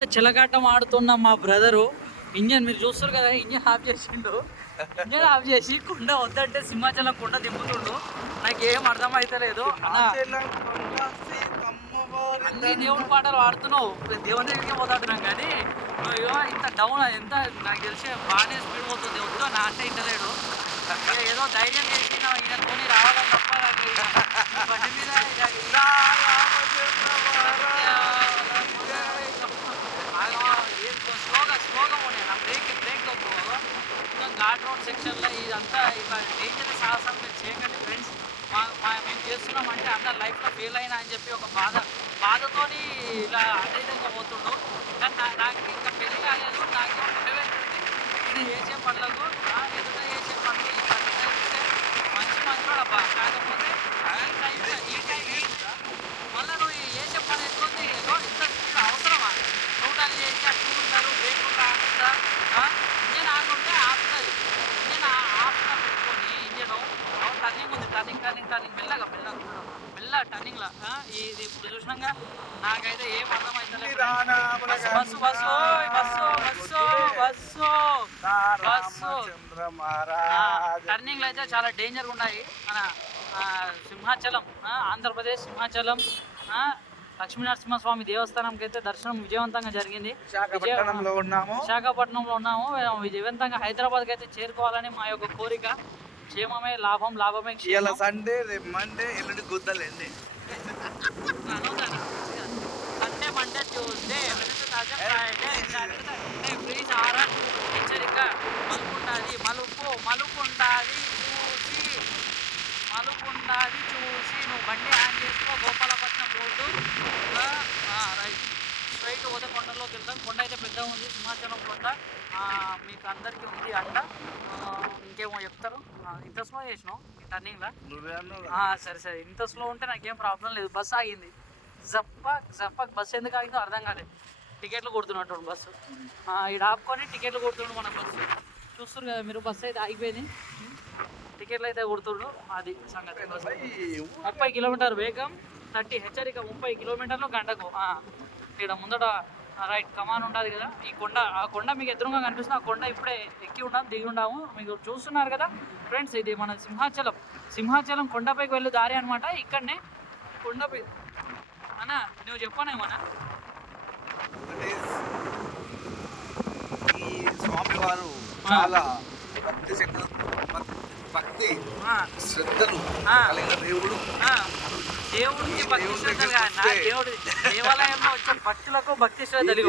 చిలకాటం ఆడుతున్న మా brother engine మీరు చూస్తారు కదా, ఇంజన్ ఆఫ్ చేసిండు. ఇంజన్ ఆఫ్ చేసి కుండ వద్దంటే సింహాచలం కుండ దింపుతుండు. నాకు ఏం అర్థం అవుతలేదు. అన్ని దేవుడి పాటలు పాడుతున్నావు, దేవుని దగ్గరికి పోతాడున్నాం కానీ నువ్వు ఇంత డౌన్ ఎంత నాకు తెలిసి బాగానే స్పీడ్ పోతుంది. వద్దు నా అంటే ఇంటలేడు. ఏదో ధైర్యం చేసి ఈయన కొని రావడం తప్ప నాకు బండి మీద స్లోగా పోనీ నా బ్రేక్ ఘాట్ రోడ్ సెక్షన్లో ఇదంతా ఇలా డేంజర్ సాహసం మీరు చేయకండి ఫ్రెండ్స్. మేము చేస్తున్నామంటే అందరు లైఫ్లో ఫెయిల్ అయినా అని చెప్పి ఒక బాధతోని ఇలా అదేవిధంగా పోతుండు. కానీ నాకు ఇంకా పెళ్లి కాలేదు, నాకు నెరవేరుతుంది. ఇది చేసే పనులకు ఎదుట చేసే పనులు మంచి మంచోడు అబ్బా. కాకపోతే ఈ టైం మళ్ళీ నువ్వు చేసే పని ఎట్లుంది ఇంత అవసరమా? టూటాలు చేసి అట్టుకుంటారు, బ్రేక్ ఆగుతుందా? ఇంజన్ ఆగుంటే ఆపుతుంది. ఇంజన్ ఆపుతా పెట్టుకొని ఇంజను టర్నింగ్ ఉంది, టర్నింగ్ మెల్లగా టర్నింగ్లా ఇది ఇప్పుడు చూసినాక నాకైతే ఏం అర్థమవుతలేదు. బస్సు టర్నింగ్లు అయితే చాలా డేంజర్గా ఉన్నాయి. మన సింహాచలం ఆంధ్రప్రదేశ్ సింహాచలం లక్ష్మీనరసింహస్వామి దేవస్థానంకి అయితే దర్శనం విజయవంతంగా జరిగింది. విశాఖపట్నంలో ఉన్నాము. విజయవంతంగా హైదరాబాద్కి అయితే చేరుకోవాలని మా యొక్క కోరిక. క్షేమమే లాభమే. సండే రేపు మండే ఎల్లుండి గుద్దలేండి. Sunday Monday Tuesday Friday please RR హెచ్చరిక. మలుపుండాది చూసి నువ్వు బండి ఆన్ చేసుకో. గోపాలపట్నం రోడ్డు రైట్ స్ట్రైట్ పోతే కొండలోకి వెళ్తాం. కొండ అయితే పెద్దగా ఉంది, సింహాచలం కొండ. మీకు అందరికీ ఉంది అంట. ఇంకేమో చెప్తారు. ఇంత స్లో చేసినావు టర్నింగ్లో. సరే ఇంత స్లో ఉంటే నాకేం ప్రాబ్లం లేదు. బస్సు ఆగింది, జప్పక్ బస్సు ఎందుకు ఆగిందో అర్థం కాలేదు. టికెట్లు కొడుతున్నట్టు బస్సు ఇక్కడ ఆపుకొని టికెట్లు కొడుతుండు మన బస్సు. చూస్తారు కదా మీరు, బస్సు అయితే ఆగిపోయింది, టికెట్లు అయితే కొడుతుండ్రు. అది సంగతి. 30 కిలోమీటర్ వేగం, 30 హెచ్చరిక. 30 కిలోమీటర్లు గంటకు. ఇక్కడ ముందట రైట్ కమాన్ ఉంటుంది కదా, ఆ కొండ మీకు ఎదురుగా కనిపిస్తుంది. ఆ కొండ ఇప్పుడే ఎక్కి ఉన్నాము, దిగి ఉన్నాము. మీకు చూస్తున్నారు కదా ఫ్రెండ్స్, ఇది మన సింహాచలం కొండపైకి వెళ్ళే దారి అనమాట. ఇక్కడనే కొండపై అన్నా నువ్వు చెప్పానేమన్నా ఈ స్వామివారు చాలా భక్తి శ్రద్ధలు కలిగిన దేవుడు. దేవుడికి భక్తి శ్రద్ధలు దేవుడి దేవాలయంలో వచ్చే భక్తులకు భక్తి శ్రద్ధలు.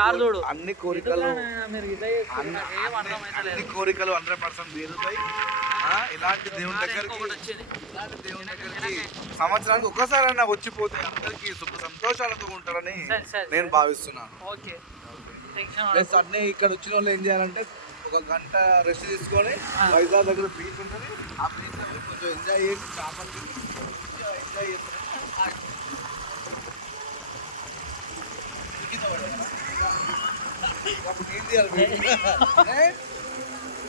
కారు చూడు, అన్ని కోరికలు 100% తీరుతాయి. ఇలాంటి దేవుని దగ్గరికి సంవత్సరానికి ఒక్కసారైనా వచ్చిపోతే అందరికి సుఖ సంతోషాలతో ఉంటారని నేను భావిస్తున్నాను. అన్నీ ఇక్కడ వచ్చిన వాళ్ళు ఏం చేయాలంటే ఒక గంట రెస్ట్ తీసుకొని వైజాగ్ దగ్గర బీచ్ ఉంటుంది, ఆ బీచ్ కొంచెం ఎంజాయ్ చేసి చేపలు ఎంజాయ్ చేస్తారు. అప్పుడు ఏం చేయాలి?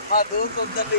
మా దోస్తు వద్దంటే